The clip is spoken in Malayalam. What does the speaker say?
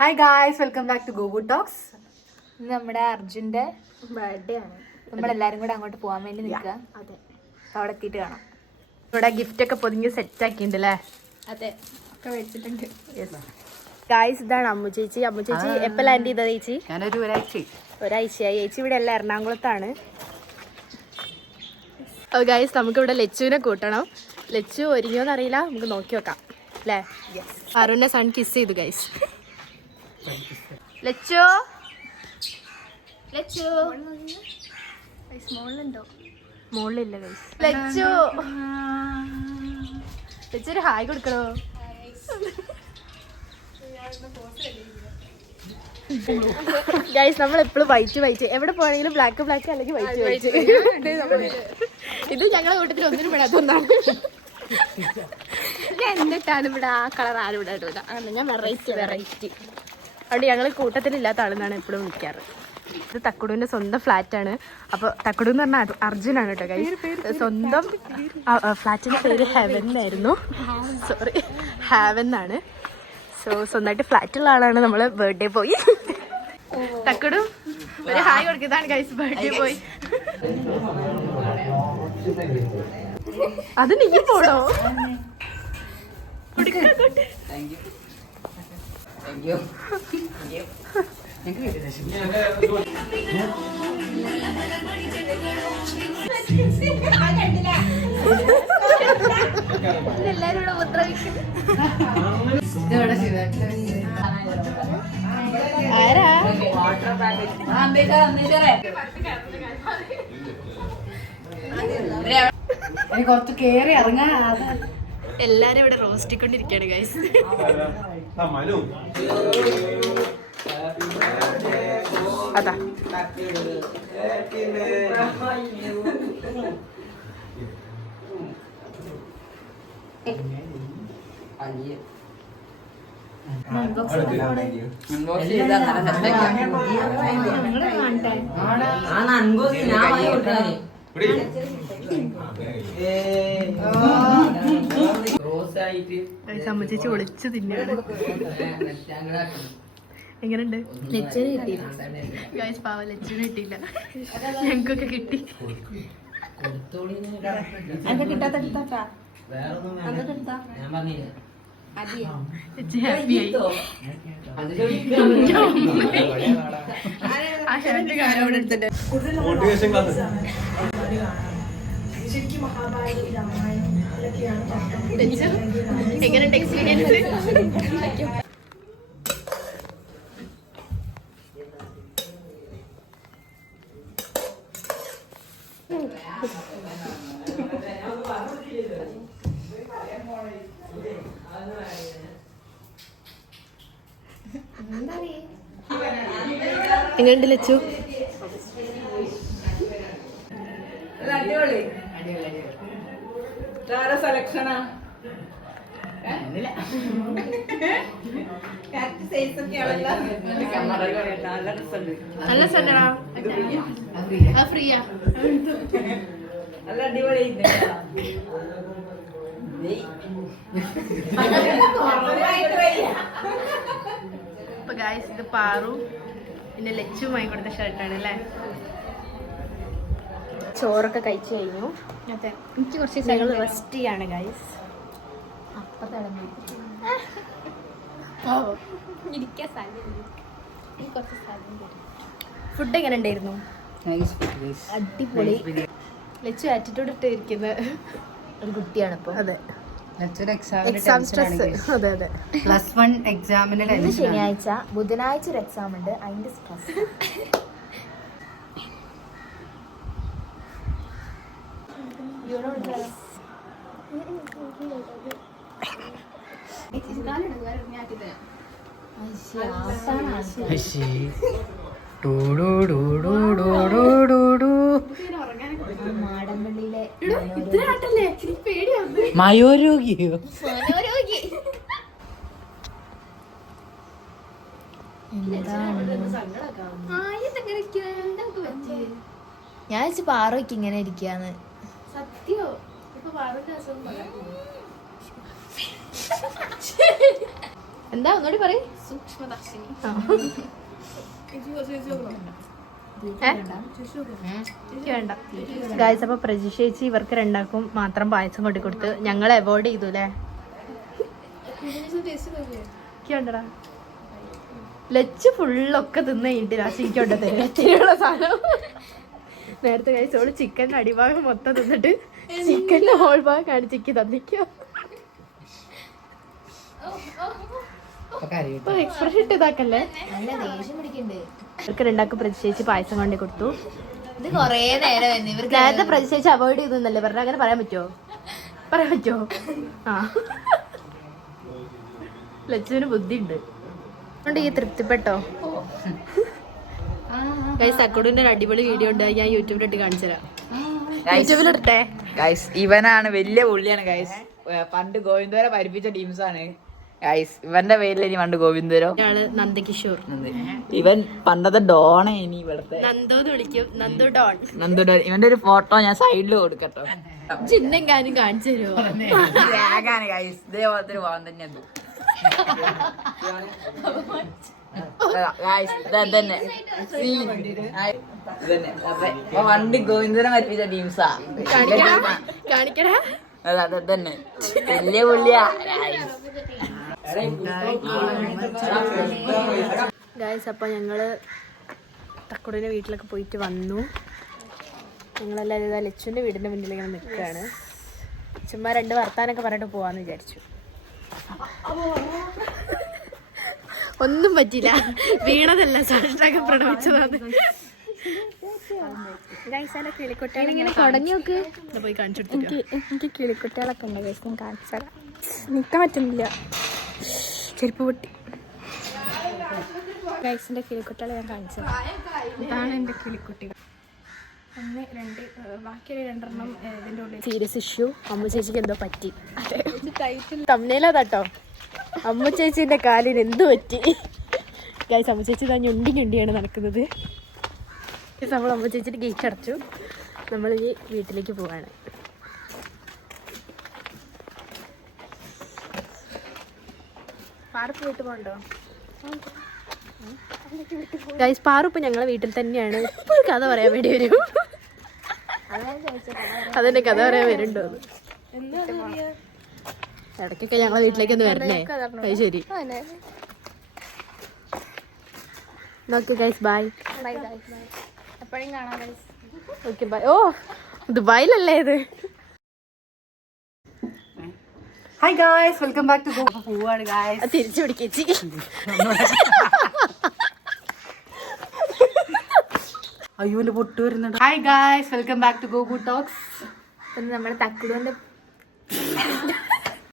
Hi guys, welcome back to Gobu talks. ഇന്ന് നമ്മുടെ അർജുന്റെ ബർത്ത്ഡേ ആണ്. നമ്മളെല്ലാരും കൂടെ അങ്ങോട്ട് പോകാൻ വേണ്ടി നിൽക്കുക. അതെ, അവിടെ എത്തിയിട്ട് കാണാം. ഇവിടെ ഗിഫ്റ്റ് ഒക്കെ പൊതിഞ്ഞ് സെറ്റ് ആക്കിയിട്ടുണ്ട് അല്ലേ? അതെ, ഒക്കെ വെച്ചിട്ടുണ്ട്. ഗായ്സ്, ഇതാണ് അമ്മു ചേച്ചി. അമ്മു ചേച്ചി എപ്പോൾ ലാൻഡ് ചെയ്താ ചേച്ചി? ഞാനൊരു ഒരാഴ്ചയായി. ചേച്ചി ഇവിടെ അല്ല, എറണാകുളത്താണ്. ഗായ്സ്, നമുക്കിവിടെ ലച്ചുവിനെ കൂട്ടണം. ലച്ചു ഒരുങ്ങിയോന്ന് അറിയില്ല, നമുക്ക് നോക്കി നോക്കാം അല്ലേ? അരുണിനെ സൺ കിസ് ചെയ്തു ഗൈസ്. ലച്ചു ലച്ചു മോളിലുണ്ടോ? മോളിലില്ല ഗൈസ്. ലച്ചു ലച്ചു ഒരു ഹായ് കൊടുക്കണോ? ഗൈസ്, നമ്മൾ എപ്പോഴും വൈറ്റ് എവിടെ പോകണമെങ്കിലും ബ്ലാക്ക് അല്ലെങ്കിൽ വൈറ്റ്. ഇത് ഞങ്ങളുടെ കൂട്ടത്തിൽ ഒന്നിനും പെടാത്ത ഒന്നാണ്. എന്നിട്ടാണ് ഇവിടെ ആ കളർ ആരും ഇവിടെ ഇടൂല. അങ്ങനെ ഞാൻ വെറൈറ്റി അതുകൊണ്ട് ഞങ്ങൾ കൂട്ടത്തിലില്ലാത്ത ആളെന്നാണ് എപ്പോഴും വിളിക്കാറ്. ഇത് തക്കുടുവിന്റെ സ്വന്തം ഫ്ലാറ്റാണ്. അപ്പോൾ തക്കുടു എന്ന് പറഞ്ഞാൽ അർജുനാണ് കേട്ടോ ഗൈസ്. സ്വന്തം ഫ്ലാറ്റിന്റെ പേര് ഹെവൻ എന്നായിരുന്നു. സോറി, ഹാവൻ എന്നാണ്. സോ സ്വന്തമായിട്ട് ഫ്ലാറ്റുള്ള ആളാണ്. നമ്മൾ ബർത്ത്ഡേ പോയി. തക്കുടു ഒരു ഹായ് കൊടുക്കുന്നതാണ് ഗൈസ്. ബർത്ത്ഡേ പോയി. അത് നീ പോടോ. എല്ലാരും ഇവിടെ ഉപദ്രവിക്കുന്നു. ആരാ? കുറച്ച് കേറി ഇറങ്ങാൻ. എല്ലാരും ഇവിടെ റോസ്റ്റിക്കൊണ്ടിരിക്കുകയാണ് ഗൈസ്. അതാ ചേച്ചി ഒളിച്ച് തിന്നാണ്. എങ്ങനെയുണ്ട്? ലച്ചുവിന് കിട്ടിയില്ല ഗൈസ്, പാവ ലച്ചുവിന് കിട്ടിയില്ല. ഞങ്ങൾക്കൊക്കെ കിട്ടി. എന്താ കിട്ടാത്ത ഹാപ്പിയായി. ആ ഷർട്ട് കാരോടെ എടുത്തിട്ട് എങ്ങനെയുണ്ട് എക്സ്പീരിയൻസ്? എങ്ങനെയുണ്ട് ലച്ചു? അടിപൊളി സെലക്ഷനാ. നല്ല സ്ഥലടാ. ഫ്രീയാ. നല്ല അടിപൊളി. ഇപ്പൊ ഗായ്സ്, ഇത് പാറു പിന്നെ ലച്ചു വാങ്ങി കൊടുത്ത ഷർട്ടാണ് അല്ലേ? ചോറൊക്കെ കഴിച്ചു കഴിഞ്ഞു. അതെ, എനിക്ക് കുറച്ച് ഞങ്ങൾ റെസ്റ്റ് ചെയ്യാണ് ഗൈസ്. അപ്പൊ തിളങ്ങി ഇരിക്കാൻ സാധ്യത. കുറച്ച് സാധ്യത. ഫുഡ് എങ്ങനെ ഉണ്ടായിരുന്നു? അടിപൊളി. ലച്ചു ആറ്റിറ്റ്യൂഡ് ഇട്ട് ഇരിക്കുന്ന ഒരു കുട്ടിയാണ് ഇപ്പൊ. അതെ, എക്സാം സ്ട്രെസ്. അതെ അതെ, +1 എക്സാമിന് ശനിയാഴ്ച, ബുധനാഴ്ച ഒരു എക്സാം ഉണ്ട്, അതിന്റെ സ്ട്രെസ്. മാടമ്പള്ളിയിലെ മയോരോഗിയോ? ഞാൻ വെച്ച് പാറയ്ക്ക് ഇങ്ങനെ ഇരിക്കാന്ന്. സത്യോ? ഇപ്പൊ പാറുന്റെ അസുഖം എന്താ ഒന്നുകൂടി പറയും? വേണ്ട ഗായ്സ്. അപ്പൊ പ്രജിഷേച്ചി ഇവർക്ക് രണ്ടാക്കും മാത്രം പായസം കൊണ്ടു കൊടുത്ത് ഞങ്ങൾ അവോയ്ഡ് ചെയ്തു അല്ലേ? വേണ്ടടാ. ലച്ച് ഫുള്ളൊക്കെ തിന്ന് കഴിഞ്ഞിട്ട് ലാസ്റ്റ് എനിക്ക് കൊണ്ടു തരുള്ള സാധനം. നേരത്തെ കഴിച്ചോളൂ ചിക്കൻ്റെ അടിഭാഗം മൊത്തം തിന്നിട്ട് ചിക്കൻ്റെ ഹോൾ ഭാഗം കാണിച്ചിക്ക് തന്നിക്കോ. എക്സ്പ്രഷൻ ഇട്ട് ഇതാക്കല്ലേ. ഇവർക്ക് രണ്ടാക്കും പ്രജിഷേച്ചി പായസം കൊണ്ടു കൊടുത്തു. ഇത് കൊറേ നേരം നേരത്തെ പ്രജിഷേച്ചി അവോയ്ഡ് ചെയ്തെന്നല്ലേ പറഞ്ഞ? അങ്ങനെ പറയാൻ പറ്റുമോ? പറയാൻ പറ്റുമോ? ആ ലച്ചുവിന് ബുദ്ധി ഉണ്ട്. അതുകൊണ്ട് ഈ തൃപ്തിപ്പെട്ടോ ഗൈസ്? തക്കുടിന്റെ ഒരു അടിപൊളി വീഡിയോ ഉണ്ട്, ഞാൻ യൂട്യൂബിലിട്ട് കാണിച്ചുതരാം. യൂട്യൂബിലിട്ടെ ഗൈസ്. ഇവനാണ് വലിയ പുള്ളിയാണ് ഗൈസ്. പണ്ട് ഗോവിന്ദരെ പരിപ്പിച്ച ടീംസാണ് ഗൈസ്. ഇവന്റെ പേരിൽ ഇനി പണ്ട് ഗോവിന്ദരോ. ഇയാള് നന്ദകിഷോർ. ഇവൻ പണ്ടത്തെ ഡോണ. ഇനി ഇവിടത്തെ നന്ദോന്ന് വിളിക്കും. നന്ദു ഡോൺ. നന്ദു ഡോൺ. ഇവന്റെ ഒരു ഫോട്ടോ ഞാൻ സൈഡിൽ കൊടുക്കട്ടോ. ചിഹ്നം കാര്യം കാണിച്ചു തരുമോ? ഗൈസ് ഇതേപോലത്തെ ഒരു ഭാഗം തന്നെ അത്. പണ്ട് ഗോവിന്ദനെ പരിപ്പിച്ച ടീംസാ. കാണിക്കടാ. അതന്നെ വലിയ പുള്ളിയാ ഗായ്സ്. അപ്പൊ ഞങ്ങള് തക്കുടിന്റെ വീട്ടിലൊക്കെ പോയിട്ട് വന്നു. ഞങ്ങളെല്ലാവരും ഇതാ ലച്ചുവിന്റെ വീടിന്റെ മുന്നിൽ ഇങ്ങനെ നിൽക്കുകയാണ്. ചുമ്മാ രണ്ട് വർത്താനൊക്കെ പറഞ്ഞിട്ട് പോവാന്ന് വിചാരിച്ചു. ഒന്നും പറ്റില്ല, വീണതല്ല, സാക്ഷാത്തൊക്കെ പ്രണവിച്ചതാണ്. കിളിക്കുട്ടികളിങ്ങനെ തുടങ്ങി നോക്ക്. പോയി കാണിച്ചു കൊടുത്തു. എനിക്ക് കിളിക്കുട്ടികളൊക്കെ ഉണ്ട് ഗൈസ്, ഞാൻ കാണിച്ചു തരാം. നിൽക്കാൻ പറ്റുന്നില്ല, ചെരുപ്പ് പൊട്ടി. ഗൈസിന്റെ കിളിക്കുട്ടികളെ ഞാൻ കാണിച്ചു തരാം. ഇതാണ് എൻ്റെ കിളിക്കുട്ടികൾ. 1, 2, ബാക്കിയൊരു 2 ഇതിൻ്റെ ഉള്ളിൽ. Serious issue. അമ്മ ചേച്ചിക്ക് എന്തോ പറ്റി. തമ്മിലേതാട്ടോ, അമ്മ ചേച്ചീൻ്റെ കാലിന് എന്ത് പറ്റി ഗൈസ്? അമ്മ ചേച്ചി ഇതാ ഞൊണ്ടിയാണ് നടക്കുന്നത്. നമ്മൾ അമ്മ ചേച്ചിയുടെ ഗേറ്റ് അടച്ചു. നമ്മൾ ഈ വീട്ടിലേക്ക് പോവാണ്. പാറപ്പ് വീട്ടിൽ പോകണ്ടോ ഗൈസ്? പാറുപ്പ് ഞങ്ങളെ വീട്ടിൽ തന്നെയാണ്. ഇപ്പോൾ ഒരു കഥ പറയാൻ വേണ്ടി വരും. അതെന്നെ കഥ പറയാൻ വരുന്നുണ്ടോ? ഇടയ്ക്കൊക്കെ ഞങ്ങളെ വീട്ടിലേക്ക് ഒന്ന് വരണേ. അത് ശരി. നോക്ക് ഗൈസ്, ബൈ. എപ്പോഴും കാണാം ഗൈസ്. Okay bye. ഓ, ദുബായിലല്ലേ ഇത്? Hi guys, welcome back to പോവാണ് ഗായ്സ്. തിരിച്ചു പിടിക്കേച്ചി. അയ്യോ എന്റെ പൊട്ട് വരുന്നുണ്ട്. Hi guys, welcome back to Gogu talks. നമ്മുടെ തക്കുടുവിന്റെ